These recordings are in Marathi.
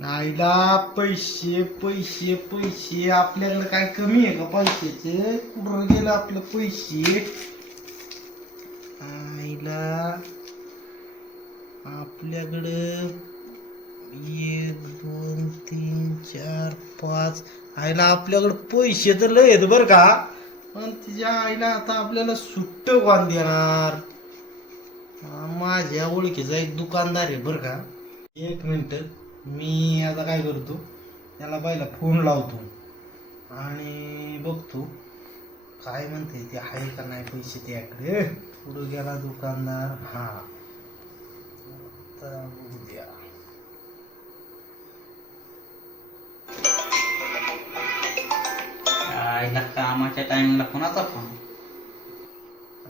आईला पैसे पैसे पैसे आपल्याकडे काय कमी आहे का पैशाचे? कुठं गेलं आपलं पैसे? आईला आपल्याकडं 1 2 3 4 5 आईला आपल्याकडे पैसे तर लय आहेत बर का, पण तिच्या आईला आता आपल्याला सुट्ट कोण देणार? माझ्या ओळखीचा एक दुकानदार आहे बर का. 1 मिनिट, मी आता काय करतो, त्याला पहिला फोन लावतो आणि बघतो काय म्हणते ते, आहे का नाही पैसे त्याकडे. पुढे गेला दुकानदार. हा आता बघू द्या. आईला कामाच्या टाइमला कोणाचा फोन?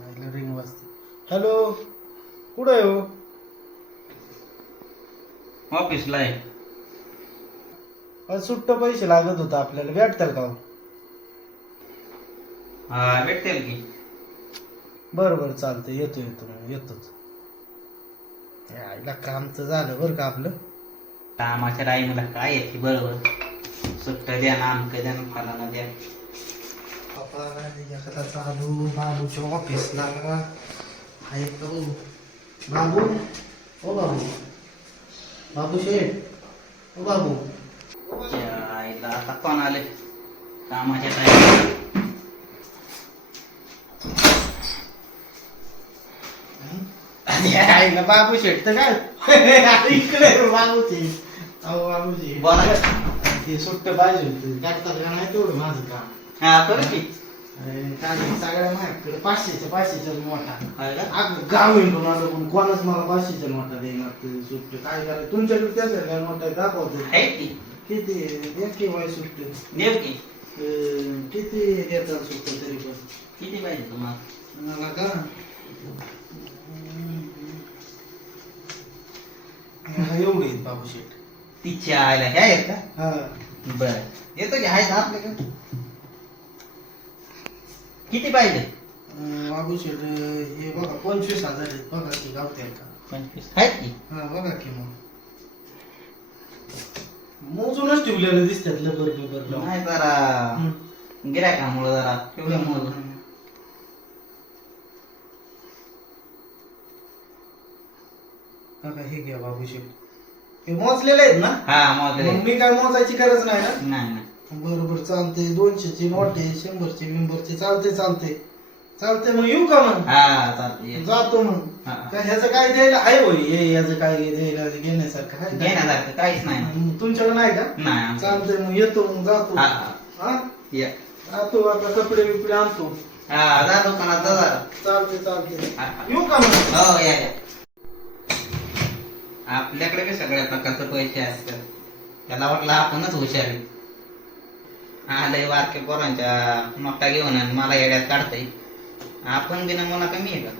आईला रिंग वाजते. हॅलो, कुठं आहे हो? ऑफिसला आहे. आज सुट्ट पैसे लागत होता आपल्याला, भेटतील का हो? हा भेटेल की. बरं बरं चालतं, येतो येतो मग येतोच. आईला काम तर झालं बरं का आपलं. कामाच्या टाइमला काय येते बरोबर, सुट्ट द्या ना, अमक द्या ना, फलाना द्या. बाबा एखादा चालू बाबूच्या ऑफिसला आहे का हो? बाबू, ओ बाबू, बाबू शेठ, ओ बाबू. आईला आता कोण आले कामाच्या टाइम? आईला बाबू शेठ तर काय इकडे बाबूची. अहो बाबूजी बोला. ते सुट्ट पाहिजे होतं, करतात का नाही तेवढं माझं काम. हा करू की. काय सगळ्या माझ्याकडे 500च्या मोठा आहे का? अगं गाव हिंडून आलो, पण कोणाच मला 500च्या नोटा देणार ते सुट्ट. काय करायचं तुमच्याकडे? त्याच काय नोटा दाखवते आहे की. किती एक वाय सुट्ट देऊ की. किती देतात सुट्ट तरी पण? किती पाहिजे तुम्हाला? मला का एवढे आहेत बाबू शेठ. तिच्या आईला ह्या आहेत का? हा बर येतो की, आहेत आपल्याकडे. किती पाहिजे? बाबू शेठ हे बघा 25,000 आहेत, बघा की गावते का? 25 आहेत की. हा बघा की मग मोजूनच ठेवलेलं दिसतात लबर बिबर लावून. नाही जरा गिरायकामुळे जरा ठेवल्यामुळं. बघा हे घ्या बाबू शेठ, हे मोजलेले आहेत ना? हा मोजले. मग मी काय मोजायची गरज नाही ना? नाही नाही. बरोबर चालते. 200ची नोट आहे, 100ची बिंबरची. चालते चालते चालते. मग येऊ का मग? हा चालते. जातो मग. हा. काय ह्याचं काय द्यायला आहे होय? हे ह्याचं काय द्यायला घेण्यासारखं आहे का? घेण्यासारखं काहीच नाही. तुमच्याकडे नाही का? नाही. चालतंय मग येतो, मग जातो. हा हा या. जातो आता, कपडे बिपडे आणतो. हा जा दुकानात जा जरा. चालते चालते. हा. येऊ का मग? हो या या. आपल्याकडे बी सगळ्या प्रकारचे पैसे असतात. त्याला वाटलं आपणच हुशार आहे. आलंय बारके पोरांच्या मोठा घेऊन आणि मला येड्यात काढताय. आपण बिना मला कमी आहे का?